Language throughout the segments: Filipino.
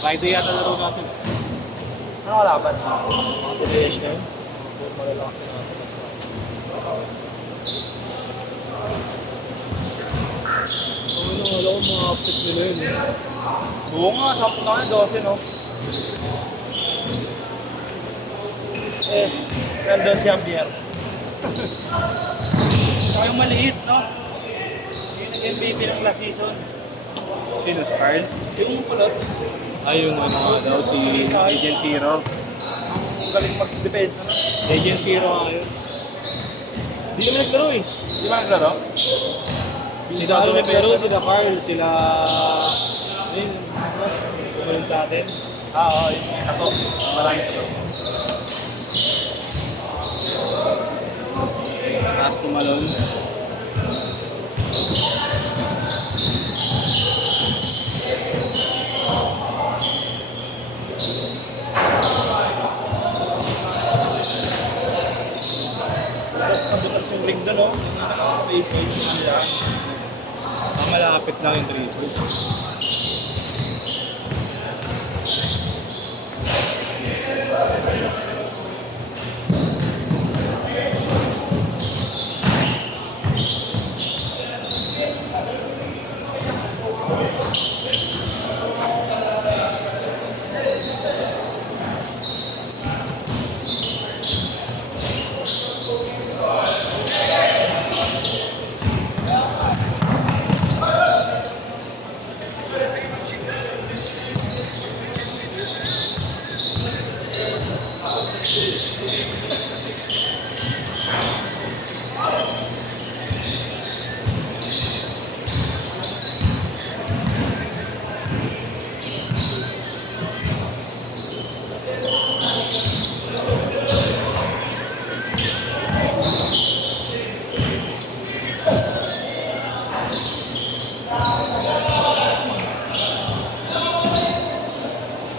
Friday yata laro natin. Ano kalaban? Mga PlayStation na yun. Malalaki natin. Wala ko mga upset nila yun eh. Oo nga, 10 na nga, 12 no? Nandun si Javier. Saka yung maliit, no? Yung nag-MVP ng last season. Sino? Si Carl? Yung kulot. Ay, yung ano nga daw, si Agent Zero. Ang galing mag-defense, no? Agent Zero nga yun. Hindi kami naglaro eh. Di ba naglaro? Sila ano naglaro, sila Carl, sila... Ayun, mas sumunod sa atin. Oo, yun yung ako. Maraming ito. Taas tumalon. Nabutas yung ring doon, no? May page nila. Malapit lang yung 3 points.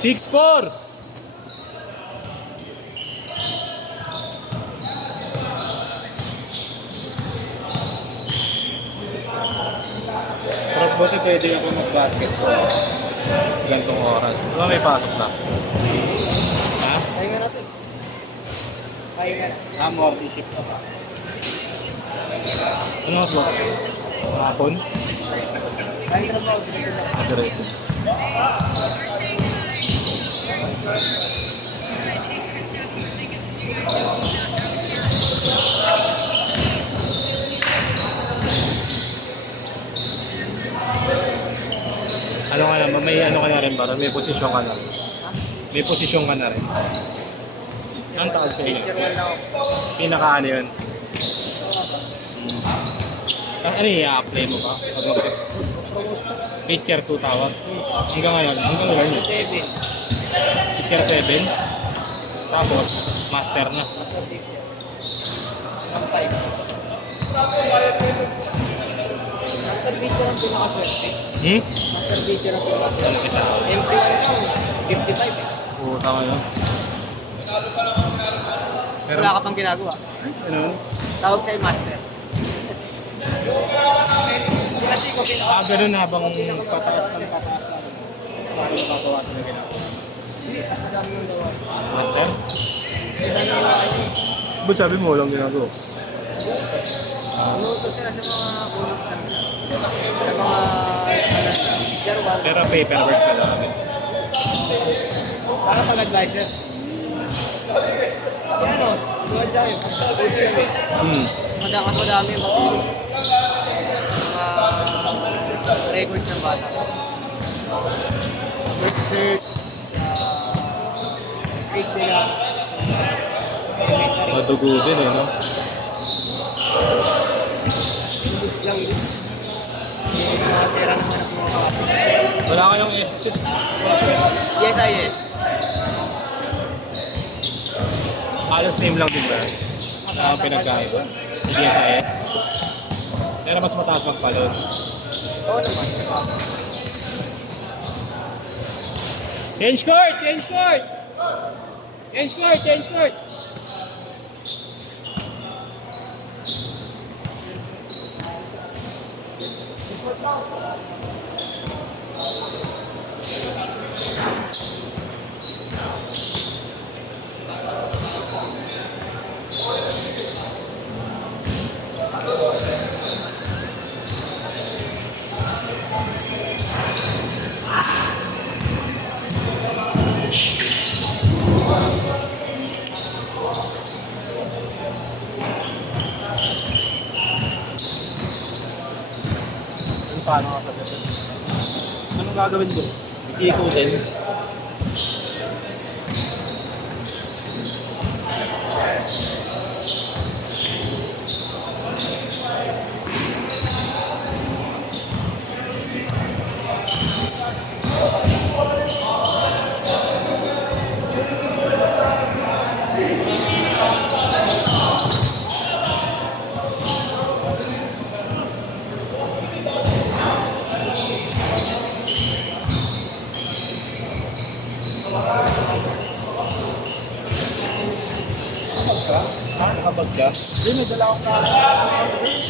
Six, 4. Pero buti pwede ako mag-basketball. Gantong oras. Diba may pasok na? Ha? Pahinga natin. Pahinga na. Morning shift na ba? Ano ang slot? Hapon? Pahinga na ba? Diretso. Ano ka naman, may ano ka na rin ba? May posisyon ka na. May posisyon ka na rin. Ang tawag sa inyo? Pinaka-ano yun? Ano i-apply mo ba? Picture 2 tawag? Hanggang ngayon, hanggang ngayon yun? 7. Picture 7? Tapos, master na. Master Beacher ang pinakaswerte. Master Beacher ang pinakaswerte. MP1 lang, 55 Oo, tama yun. Wala ka pang ginagawa. Ano? Tawag sa'yo Master. Ganun habang pataas ng pataas. Mas parang patawasan na ginagawa. Hindi, mas madami yung gawa. Master? Kaya na yung ano. Ba't sabi mo walang ginagawa? Inuutos sila sa mga bullets lang. Sa mga alas. Pero wala. Pero paperworks ka lang. Para pag nag-license. Yan o. Tulad sa akin. Gold shell eh. Madami yung matulog. Mga records ng bata. Birth cert. Sa grade sila. Elementary. Madugo din eh, no? Books lang din. Mga pera ng hanap mga bata. Wala kayong SSS. Yes, yes. Halos same lang din ba? Ang pinagkaiba. Hindi SIS. Pero mas mataas magpalod. Oo naman. Change court! Change court! Change court! Change court! Paano ka sabihin? Anong gagawin ko? Iikutin. Nakabag ka? Hindi, nadala akong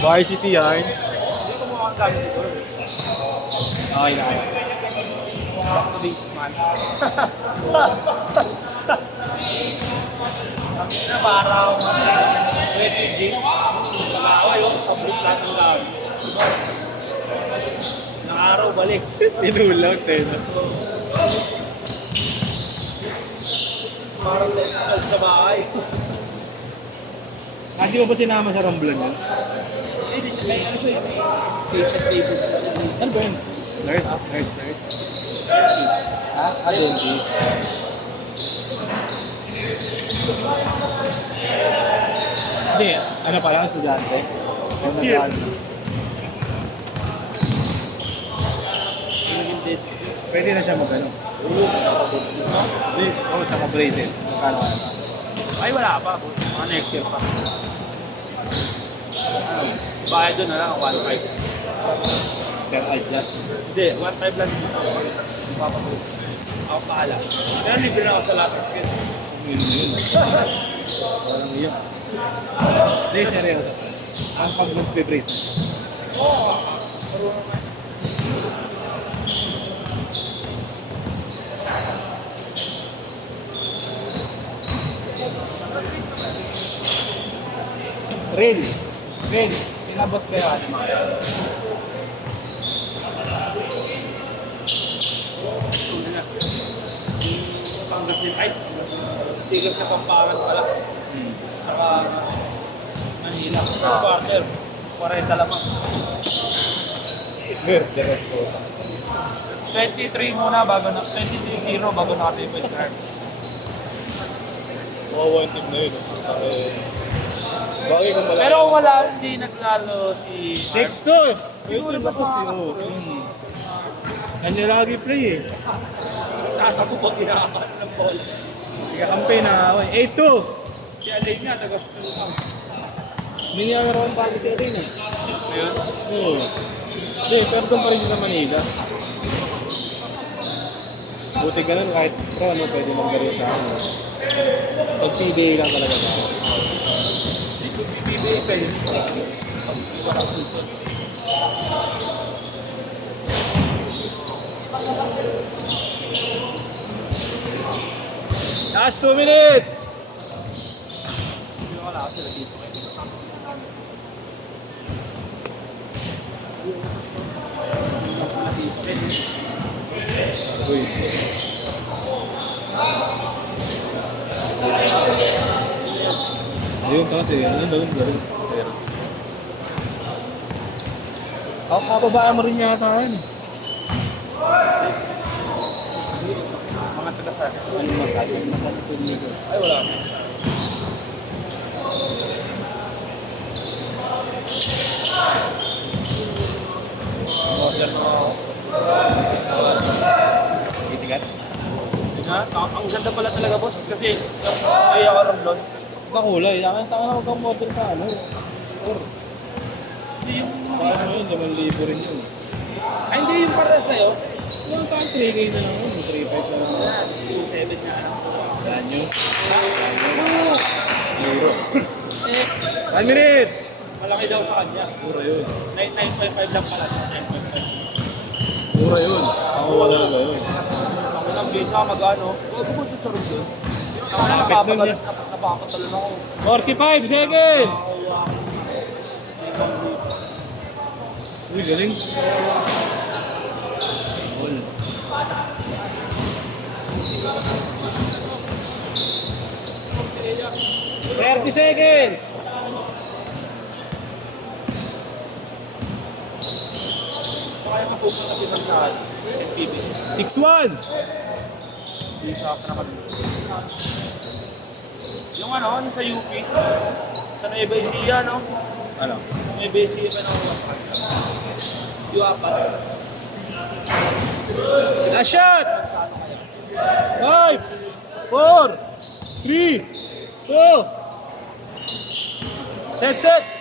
varsity yarn. Hindi ko mukha ang gamit siguro. Okay na kayo. Back to base man. Na para akong refugee. Nakawa yung public class ng gamit. Nakaraw balik. Inulang, tena. Parang let's sa bahay. Hindi mo ba sinama sa Ramblan yun? Hindi, may ano siya, may patient table. Ano ba yun? Nurse? Ha? Dentist. Hindi, ano pa lang, estudyante? Pwede na siya mag-ano? Hindi, saka braces. Magkano ka na? Ay, wala pa. Mga next year pa. Bayad doon na lang, 1.5. Per eye plus. Hindi, 1.5 lang dito. Ako paala. Pero libre na ako sa lahat ng skin. Yun. Walang yun. Hindi, seryoso. Ang pag nag-brace na. Oo. Rin. Pinabos kayo ano mga. Panggasin, ay, tigas na Pampangan pala. Saka Manila. Quarter. 40 lamang. Diretso. 23 muna bago na, 23-0 bago natin yung start. Kawawa yung team na yun. Bagay kung Pero kung wala, hindi naglalo si 6-2! Siguro ba kasi kanya lagi play eh. Tatakbo ginakapan ng bola. Ikakampi na away. 8-2! Si Alain nga, taga-Spilsam. Hindi niya naroon bago si Alin eh. Ngayon? Oo. Hindi, pero doon pa rin siya sa Manila. Buti ganun kahit pro ano, pwede mag-garo sa ano. Pag PBA lang talaga ba? PBA pwede. Last 2 minutes! Ayun kasi, ano ba yung kababaan mo rin yata yan. Mga taga-sabi. Ano masabi? Ay, wala. Order mo. Titigat? Ang ganda pala talaga, boss. Kasi may ako ron. Nakulay, ang tanga na huwag kang model ka, ano? Score. Hindi yung... Paano yun? 5,000 rin yun. Ay, hindi yung para sa'yo. Yung parang 3K na lang yun, 3,500 na lang. 2.7 na lang. Yan yun. Oo. Euro. Eh, 1 minute! malaki daw sa kanya. Mura yun. 9.5 lang pala. 9.5. Mura yun. Ako wala na ba yun? Ako lang, base ka mag-ano. Huwag mo sa sarap doon. Ako na Kapit nun napapatalan ako. 45 seconds! Uy, galing. All. $30 seconds! Kaya ka pupunta si sa NPB. 6-1! Hindi sa naman. Yung ano, yung sa UP. Sa Nueva Ecija, no? Ano? Nueva Ecija na yung apat. Last shot! 5, 4, 3, 2, set!